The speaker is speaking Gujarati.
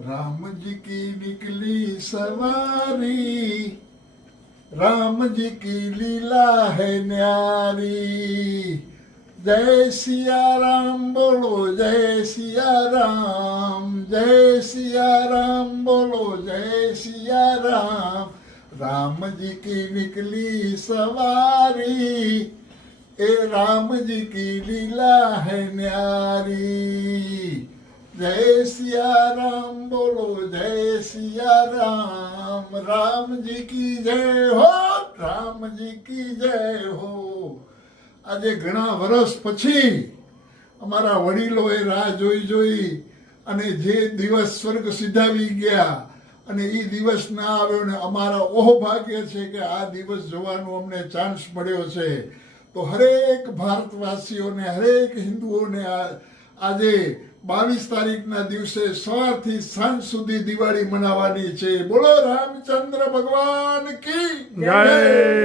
राम जी की निकली सवारी राम जी की लीला है न्यारी जय सिया राम बोलो जय सिया राम जय सिया राम बोलो जय सिया राम राम जी की निकली सवारी ए राम जी की लीला है न्यारी જય સિયા રામ બોલો, જય સિયા રામ. રામજી કી જય હો, રામજી કી જય હો. આજે ઘણા વર્ષ પછી અમારા વડીલોએ રાહ જોઈ જોઈ અને જે દિવસ સ્વર્ગ સિધાવી ગયા અને એ દિવસ ના આવ્યો ને અમારા ઓહ ભાગ્ય છે કે આ દિવસ જોવાનું અમને ચાન્સ મળ્યો છે. તો હરેક ભારતવાસીઓને, હરેક હિન્દુઓને આ આજે બાવીસ તારીખના દિવસે સવારથી સાંજ સુધી દિવાળી મનાવવાની છે. બોલો રામચંદ્ર ભગવાન કી જય.